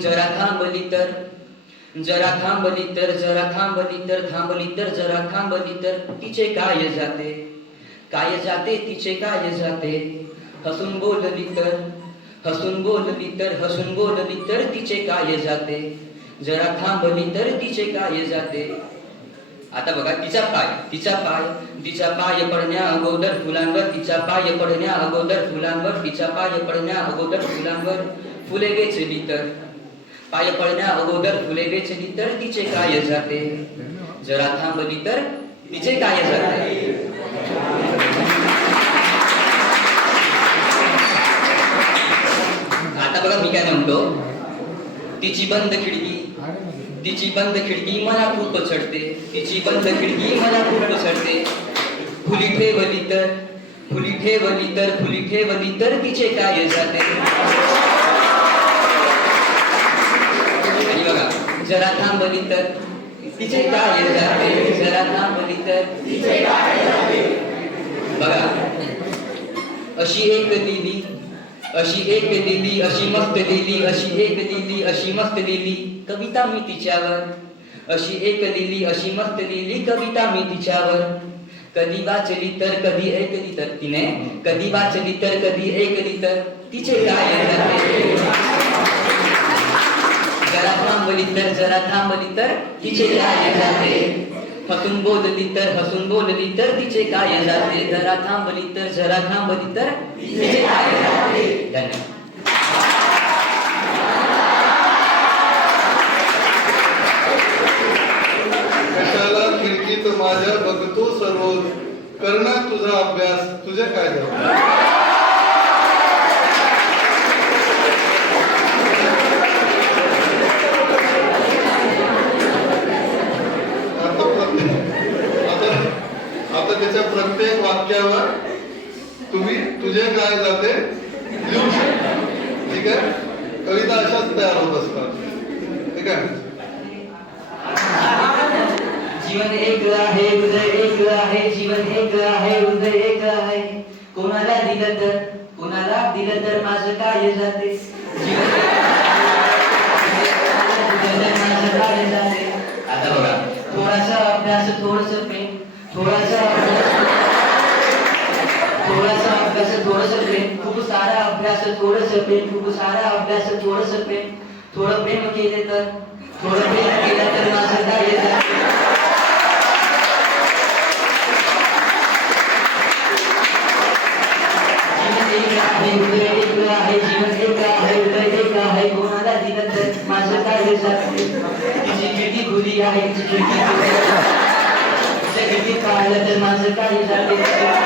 जरा थांबली तर जरा थांबली तर जरा थांबली तर थांबली तर जरा थांबली तर तिचे काय जाते? काय जाते? तिचे काय जाते? हसून बोलली तर हसून बोलली तर हसून बोलली तर तिचे काय जाते? जरा थांबली तर तिचे काय जाते? आता बघा तिचा पाय तिचा पाय तिचा पाय पडण्या अगोदर फुलांवर तिचा पाय पडण्या अगोदर फुलांवर तिचा पाय पडण्या अगोदर फुलांवर फुले वेचली तर. पाय पडण्या अगोदर फुले वेचली तर तिचे काय जाते? जरा थांबली तर तिचे काय जाते? आता बघा मी काय म्हणतो. तिची बंद खिडकी तिची बंद खिडकी मला खूप चढते. तिची बंद खिडकी मला खूप चढते. फुली ठेवली तर फुली ठेवली तर फुली ठेवली तर तिचे काय जाते? जरा थांबली तर. तिचे काय जाते. जरा थांबली तर. तिचे काय जाते. बघा. अशी एक लिली अशी एक लिली अशी मस्त लिली अशी एक लिली अशी मस्त लिली कविता मी तिच्यावर. अशी एक लिली अशी मस्त लिली कविता मी तिच्यावर. कधी वाचली तर कधी ऐकली तर तिने. कधी वाचली तर कधी ऐकली तर तिचे काय जाते जरा थांबली तर जरा थांबली तर तिचे काय जाते. हसून बोलली तर हसून बोलली तर तिचे काय जाते. जरा थांबली तर जरा थांबली तर तिचे काय जाते. धन्यवाद. कशाला खिडकीत माझ्या बघतो सर्व? करणार तुझा अभ्यास. तुझ्या काय झालं आता प्रत्येक आता आता त्याच्या प्रत्येक वाक्यावर तुम्ही तुझे काय जाते लिहू शकता. ठीक आहे? कविता अशाच तयार होत असतात. ठीक आहे? जीवन एक आहे हृदय एक आहे जीवन एक आहे हृदय एक आहे. कोणाला दिलं तर कोणाला दिलं तर माझं काय जाते? जीवन माझं काय जाते? आता बघा थोडासा अभ्यास थोडस प्रेम थोडासा अभ्यास थोडस प्रेम खूप सारा अभ्यास थोडस प्रेम, थोडं प्रेम केले तर, थोडं प्रेम केलं तर माझं काय जाते जीवन एक आहे हृदय एक आहे कोणाला दिलं तर माझं काय जाते तिची खिडकी खुली आहे तिची. तिच्या खिडकीत पाहिलं तर माझं काय जाते